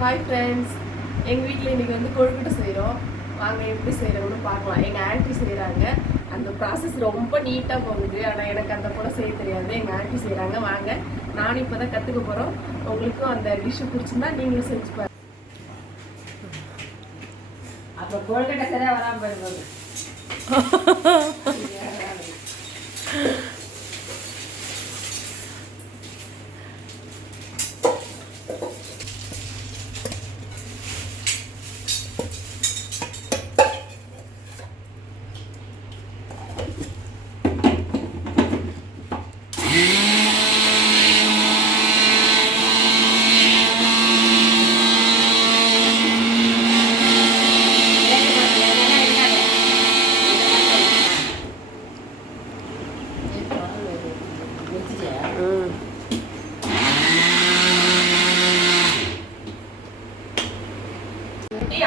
Hi friends, எங்கள் வீட்டில் இன்றைக்கி வந்து கொழுக்கட்டை செய்கிறோம். வாங்க எப்படி செய்கிறோம்னு பார்க்கலாம். எங்கள் ஆன்ட்டி செய்கிறாங்க. அந்த ப்ராசஸ் ரொம்ப நீட்டாக போகுது. ஆனால் எனக்கு அந்த போல் செய்ய தெரியாது. எங்கள் ஆன்ட்டி செய்கிறாங்க. வாங்க, நானும் இப்போ தான் கற்றுக்க போகிறோம். உங்களுக்கும் அந்த டிஷ்ஷு பிடிச்சிருந்தா நீங்களும் செஞ்சு பாருங்க. அப்போ கொழுக்கட்டை சரியாக வராமல் போயிடுவாங்க.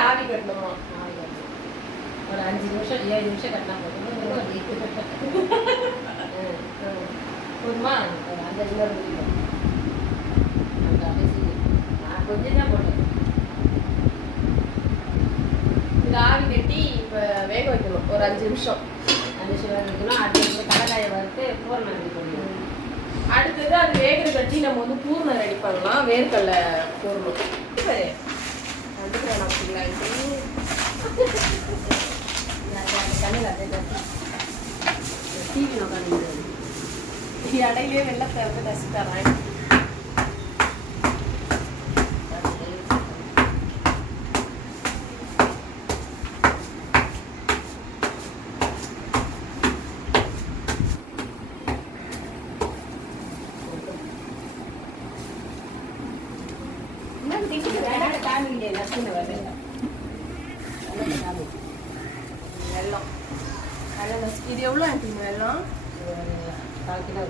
ஆவி கட்டணுமா? ஒரு 5 நிமிஷம் 7 நிமிஷம் கட்டினா போதுமா? அந்த இன்னொரு முடியும் நான் கொஞ்சம் தான் போட்டேன். இந்த ஆவி கட்டி இப்போ வேக வைக்கணும் ஒரு 5 நிமிஷம். 5 நிமிஷம் வேக வைக்கணும். அடுத்து கடலையை வறுத்து பூரணம் ரெடி பண்ணணும். அடுத்தது அது வேகிற கட்டி நம்ம வந்து பூர்ணம் ரெடி பண்ணலாம். வேர்க்கடலை போடணும். டிவி உட்காந்து இடையிலே வெள்ளத்தை வந்து நசுத்தரேன். வெள்ளம் இது எவ்வளோ ஆண்டிங்க? வெள்ளம் 1/4 கிலோ.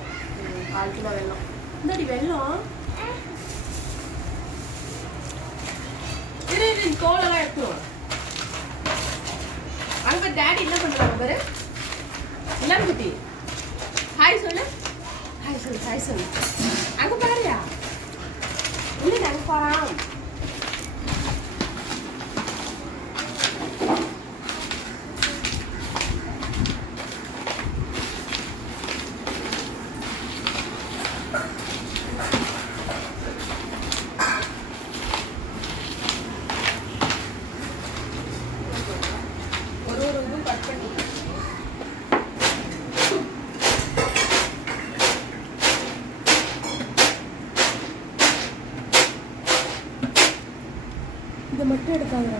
1/4 கிலோ வெள்ளம். இந்தாடி வெள்ளம். இது கோலெல்லாம் எடுத்துவோம். அங்கே டேடி என்ன பண்ணுறாங்க பாரு. என்ன குட்டி? ஹாய் சொல்லு. ஹாய் சொல்லு. ஹாய் சொல்லு. அங்கே பாருயா. இல்லை அங்கே போகிறான். இதை மட்டும் எடுக்காங்க.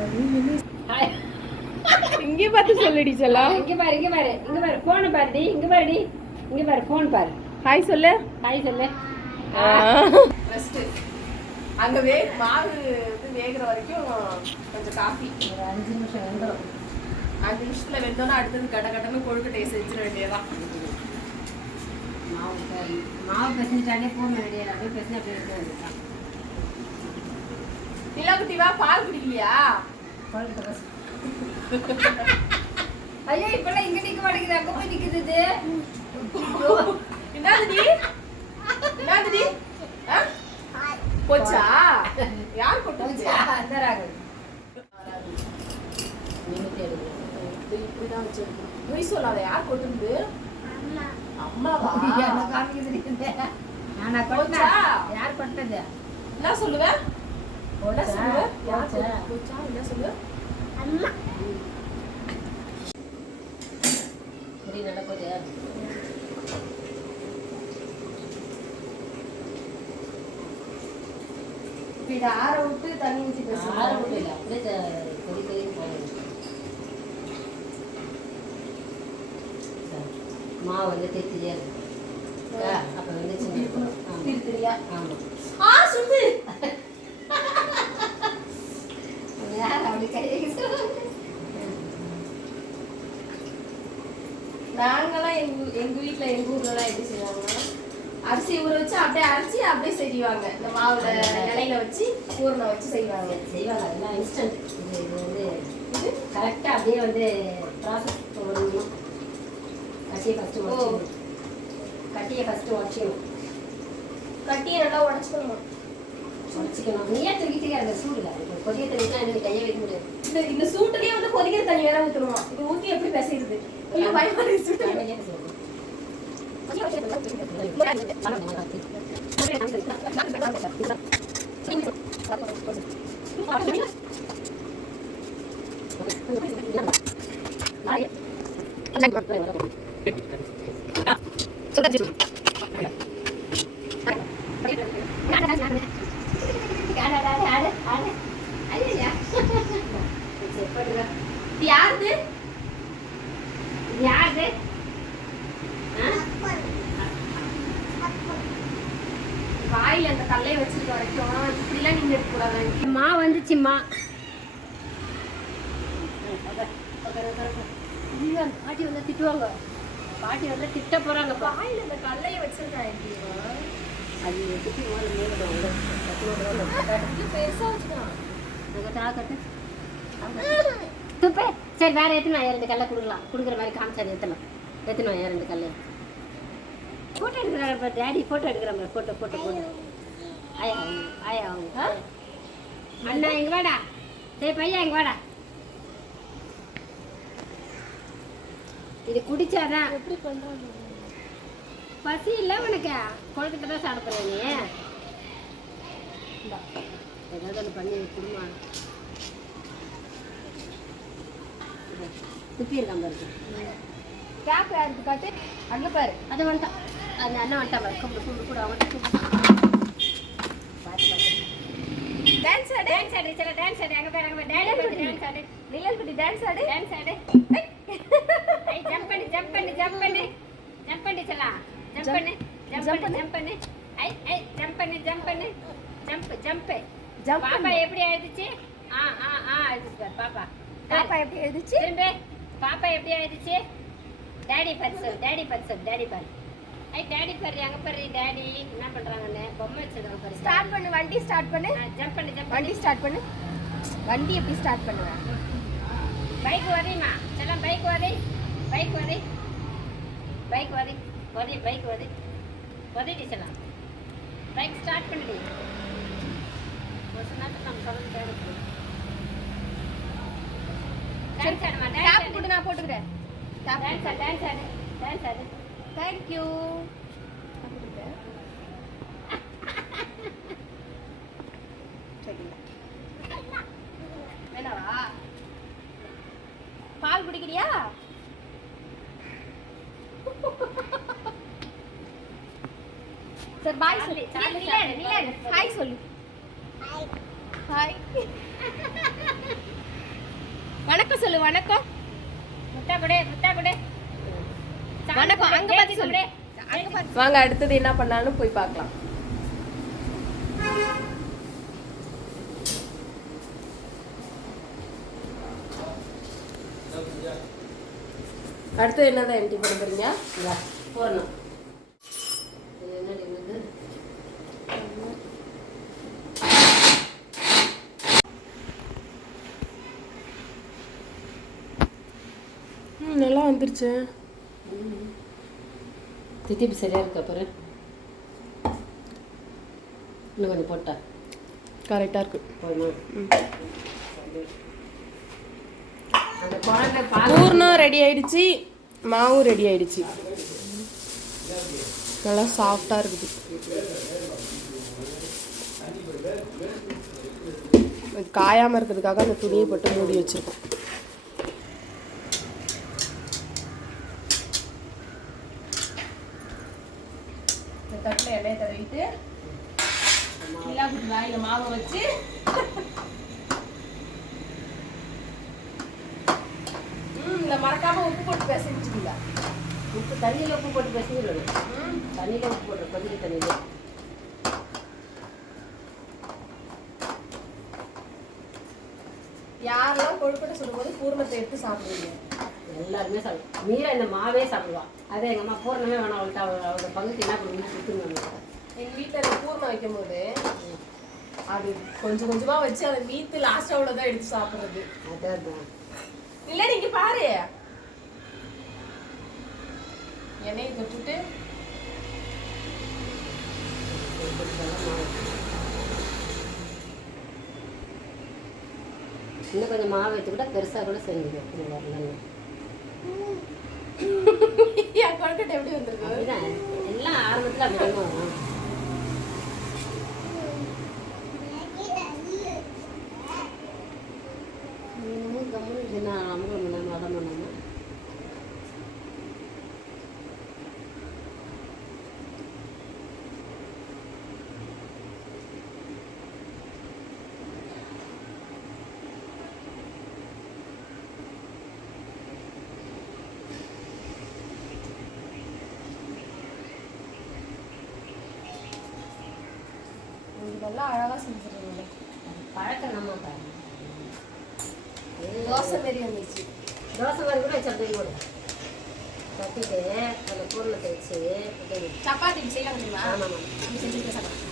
இங்கே பார்த்து சொல்லுடி செல்லா. இங்கே பாரு இங்கே பாரு இங்கே பாரு ஃபோனை பாருடி. இங்கே பாருடி. இங்கே பாரு ஃபோன் பாரு. ஹாய் சொல்லு. ஹாய் சொல்லு. ஃபஸ்ட்டு அங்கே மாவு இது வேகிற வரைக்கும் கொஞ்சம் காஃபி ஒரு 5 நிமிஷம் வெந்துடும். 5 நிமிஷத்தில் வெந்தோன்னா அடுத்தது கடன்னு கொழுக்கட்டையை செஞ்சிட வேண்டியதான். மாவு பிசைஞ்சிட்டாலே பூர்ணம் ரெடியாக அப்படியே பிசைஞ்சு அப்படியே எடுத்து வந்துட்டான். நிலாக்குட்டிவா பால் குடிக்கலையா? ஐயோ இப்பெல்லாம் இங்க நிக்க மாட்டேங்குது, அங்க போய் நிக்குது. என்னதுடி? என்னதுடி? போச்சா? யார் கொட்டுச்சு? அந்த ராகு இப்படிதான் வச்சிருக்கோம். நோய் சொல்லாத. யார் கொட்டுது? அம்மாவா? நானா கொட்டா? யார் கொட்டது? என்ன சொல்லுவேன்? போச்சா? என்ன சொல்லு? அம்மா. சரி நடக்குது. இத ஆற விட்டு தண்ணி ஊத்தி பேசுறோம். ஆற விட்டு இல்ல, அப்படியே கொதி கொதி போகும். மாவு வந்து திரியா இருக்கு. அப்ப வந்து சின்ன திரியா. ஆமா. சுத்து. நாங்கெல்லாம் எங்க வீட்டுல எங்க ஊர்ல எப்படி செய்வாங்கன்னா அரிசி ஊற வச்சு அப்படியே அரைச்சி அப்படியே செய்வாங்க. இந்த மாவுல இலையில வச்சு பூரணம் வச்சு செய்வாங்க. அதெல்லாம் இன்ஸ்டன்ட். இது வந்து இது கரெக்டா அப்படியே வந்து ப்ராசஸ் பண்ணணும். கட்டியை ஃபர்ஸ்ட் உடைச்சிடணும். கட்டியை நல்லா உடைச்சுக்கணும். நீயே தூக்கிட்டு அந்த சூடுல கொதிக்க தண்ணினா எனக்கு கையை வைக்க முடியாது. இந்த சூட்டுலயே வந்து கொதிக்கிற தண்ணி வேற ஊத்தணுமா? இது ஊத்தி எப்படி பேசுறது? ஐயோ பயமா இருக்கு சூட்டு. யாருது யாரு வாயில அந்த கல்லையை வச்சிருக்க வரைக்கும் இப்படிலாம் நீங்க இருக்கக்கூடாது. மா வந்துச்சும்மா. பாட்டி வந்து திட்டுவாங்க. பாட்டி வந்து திட்ட போறாங்க. வாயில அந்த கல்லையை வச்சிருக்காங்க. அது திட்டி பெருசா வச்சுக்கலாம். துப்பே. சரி வேற எத்தனை 2 கல்லை கொடுக்கலாம். கொடுக்குற மாதிரி காமிச்சாது எத்தனை 2 கல்லை ஃபோட்டோ எடுக்கிறாங்க. டேடி ஃபோட்டோ எடுக்கிறாங்க. ஃபோட்டோ போட்டு ஆயா ஆயா அவங்க அண்ணா இங்கே வாடா. சரி பையன் இங்கே வாடா. இது குடிச்சாதான் எப்படி பண்றாங்க? பசி இல்லை உனக்கு. குழந்தைகிட்ட தான் சாப்பிட நீ. ஏதாவது ஒன்று பண்ணி குடுமா. துப்பி இருக்காம இருக்கு. கேப் யாருக்கு காட்டு? அங்க பாரு. அது வந்துட்டான். அந்த அண்ணன் வந்துட்டா பாரு. கூப்பிடு கூட அவன்கிட்ட டான்ஸ் ஆடு. டான்ஸ் ஆடு. சரி டான்ஸ் ஆடு. அங்கே பாரு டேடி பார்த்து டான்ஸ் ஆடு. நிழல் குட்டி டான்ஸ் ஆடு. டான்ஸ் ஆடு. ஐ ஜம்ப் பண்ணி ஜம்ப் பண்ணி ஜம்ப் பண்ணி ஜம்ப் பண்ணி செல்லா. ஜம்ப் பண்ணி ஜம்ப் பண்ணி ஜம்ப் பண்ணி ஐ ஐ ஜம்ப் பண்ணி ஜம்ப் பண்ணி ஜம்ப் ஜம்ப் ஜம்ப் பாப்பா எப்படி ஆயிடுச்சு? ஆ ஆ ஆ ஆயிடுச்சு பாரு பாப்பா. பாப்பா எப்படி எழுதிச்சு? திரும்ப பாப்பா எப்படி ஆயிடுச்சு? டாடி பாரு சொல். டாடி பாரு சொல். டாடி பாரு. ஐ டாடி பாரு. அங்கே பாரு டாடி என்ன பண்ணுறாங்கன்னு பொம்மை வச்சிருக்காங்க பாரு. ஸ்டார்ட் பண்ணு. வண்டி ஸ்டார்ட் பண்ணு. ஜம்ப் பண்ணி ஜம்ப் வண்டி ஸ்டார்ட் பண்ணு. வண்டி எப்படி ஸ்டார்ட் பண்ணுவேன்? பைக் வரையுமா செல்லாம். பைக் வரை. பைக் வரை. பைக் வரை. வரை பைக் வரை. வரைடி செல்லாம். பைக் ஸ்டார்ட் பண்ணிடு. ஒரு நேரத்தில் நம்ம சொல்ல தேவை. டான்ஸ் ஆடுமா. கேப் டான்ஸ் கூட நான் போட்டுக்கிறேன். டான்ஸ் ஆடு. டான்ஸ் ஆடு. டான்ஸ் ஆடு. Thank you. வேணாவா? பால் குடிக்கிறியா? சரி பாய் சொல்லு. ஹாய் சொல்லு. ஹாய். வணக்கம் சொல்லு. வணக்கம். முட்டை கொடு. முட்டை கொடு. வணக்கம். அங்க பார்த்து சொல்லு. வாங்க அடுத்தது என்ன பண்ணாலும் போய் பார்க்கலாம். அடுத்து என்னதான் எம்டி பண்ண போறீங்க? போடணும். நல்லா வந்துருச்சு. தித்திப்பு சரியா இருக்கு. அப்புறம் இன்னும் கொஞ்சம் போட்டா கரெக்டாக இருக்கு. அந்த குழந்தை பால் பூர்ணம் ரெடி ஆயிடுச்சு. மாவும் ரெடி ஆயிடுச்சு. நல்லா சாஃப்டாக இருக்குது. இது காயாமல் இருக்கிறதுக்காக அந்த துணியை போட்டு மூடி வச்சிருக்கோம். இந்த தட்டில் எண்ணெயை தடவிட்டு குட்டி வாயில மாவை வச்சு இந்த மறக்காம உப்பு போட்டு பேசிச்சுங்களா? உப்பு தண்ணியில் உப்பு போட்டு பேசுகிறோம். தண்ணியில் உப்பு போடுற கொதிக்க தண்ணியில். யாரெல்லாம் கொழுக்கட்டை சுடும்போது பூர்ணத்தை எடுத்து சாப்பிடுவீங்க? எல்லாருமே சாப்பிடுவோம். மீரா இந்த மாவே சாப்பிடுவான். அதே எங்கள் அம்மா பூர்ணமே வேணாம் அவள்கிட்ட. அவளோட பங்குக்கு என்ன பண்ணுவோம் சுற்றுங்க. எங்கள் வீட்டில் பூர்ணம் வைக்கும் போது அது கொஞ்சம் கொஞ்சமாக வச்சு அதை மீத்து லாஸ்ட் அவ்வளோதான் எடுத்து சாப்பிட்றது. அதான் இல்லை நீங்கள் பாரு. எண்ணெயை தொட்டுட்டு இன்னும் கொஞ்சம் மாவு எடுத்து கூட பெருசாக கூட செஞ்சுக்கோ வரலன்னு. என் கொழுக்கட்டை எப்படி வந்திருக்கு? அப்படிதான் எல்லாம் ஆரம்பத்தில் அப்படி தான் வரும். கம்முன்னு நான் அமுகம் பண்ணாமல் வதம் பண்ணாமல் நல்லா அழகா செஞ்சிருக்கீங்க. பழக்கம் நம்ம பாருங்க. தோசை மாரி வந்துச்சு. தோசை மாதிரி கூட வச்சு அப்படியே போடு. தட்டிட்டு அந்த பொருளை தேய்ச்சி சப்பாத்தி செய்யலாம் முடியுமா? ஆமாம் அப்படி செஞ்சுட்டு சாப்பிடலாம்.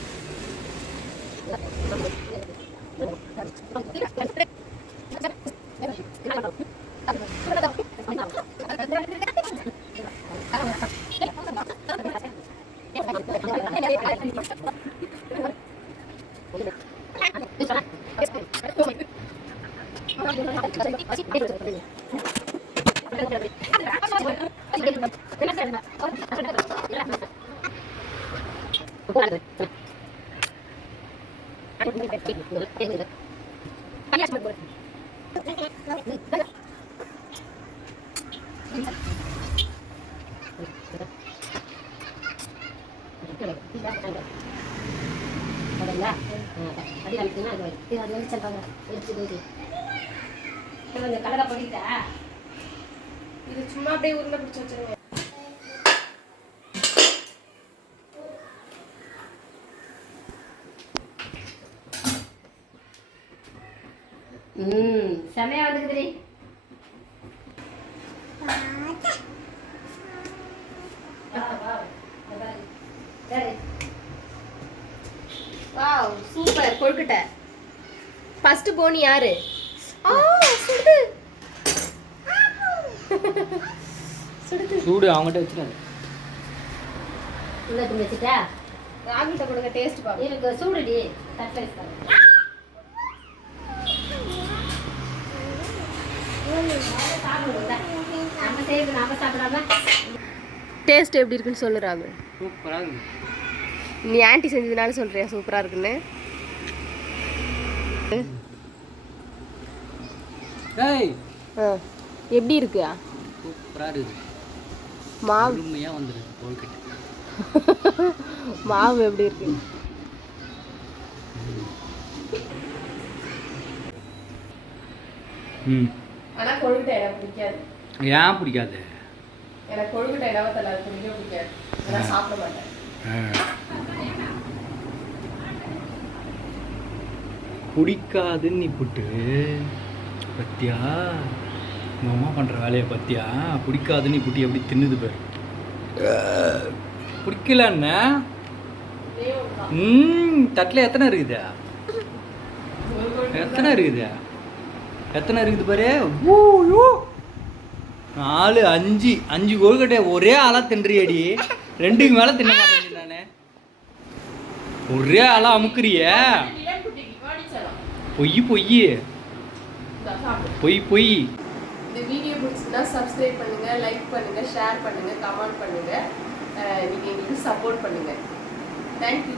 கலரை போட்டா இது சும்மா அப்படியே உருண்டை பிடிச்சி வச்சிருங்க. செமையா வந்துக்குதுடி. வாவ் சூப்பர் கொழுக்கட்டை. ஃபர்ஸ்ட் போனி யாரு? சுடுது சுடுது. சூடு அவங்ககிட்ட வச்சுக்காது. உள்ள எடுத்து வச்சுட்டா ராகிட்ட கொடுங்க டேஸ்ட் பாருங்க. எனக்கு சூடுடி தட்டில் நம்ம செய்யறது நாம சாப்பிடாம டேஸ்ட் எப்படி இருக்குன்னு சொல்லு ராகுல். சூப்பராக இருக்குது. நீ ஆன்ட்டி செஞ்சதுனால சொல்றியா சூப்பரா இருக்குன்னு? ஏய் எப்படி இருக்கு? சூப்பராக இருக்குது. மாவு உண்மையாக வந்துருக்கு கொழுக்கட்டை. மாவு எப்படி இருக்கு? ஆனா கொழுக்கட்டை எனக்கு பிடிக்காது. ஏன் பிடிக்காது? எனக்கு கொழுக்கட்டை இடவத்தில் அது பிடிக்காது. நான் சாப்பிட மாட்டேன். பிடிக்காதுன்னு நீ புட்டு பத்தியா உங்கள் அம்மா பண்ணுற வேலையை பத்தியா? பிடிக்காதுன்னு நீ புட்டி எப்படி தின்னுது பாரு. பிடிக்கலன்னா தட்டில் எத்தனை இருக்குதா? எத்தனை இருக்குதா? எத்தனை இருக்குது பாரு. ஓ 4 5 கொழுக்கட்டை ஒரே ஆளாக தின்றியடி. 2க்கு மேலே தின்ன மாட்டேன் நானே. ஒரே ஆளாக அமுக்குறிய. பொய் பொய் பொய் பொய். இந்த வீடியோ பிடிச்சிருந்தா சப்ஸ்கிரைப் பண்ணுங்க, லைக் பண்ணுங்க, ஷேர் பண்ணுங்க, கமெண்ட் பண்ணுங்க. நீங்க எங்களுக்கு சப்போர்ட் பண்ணுங்க. தேங்க்யூ.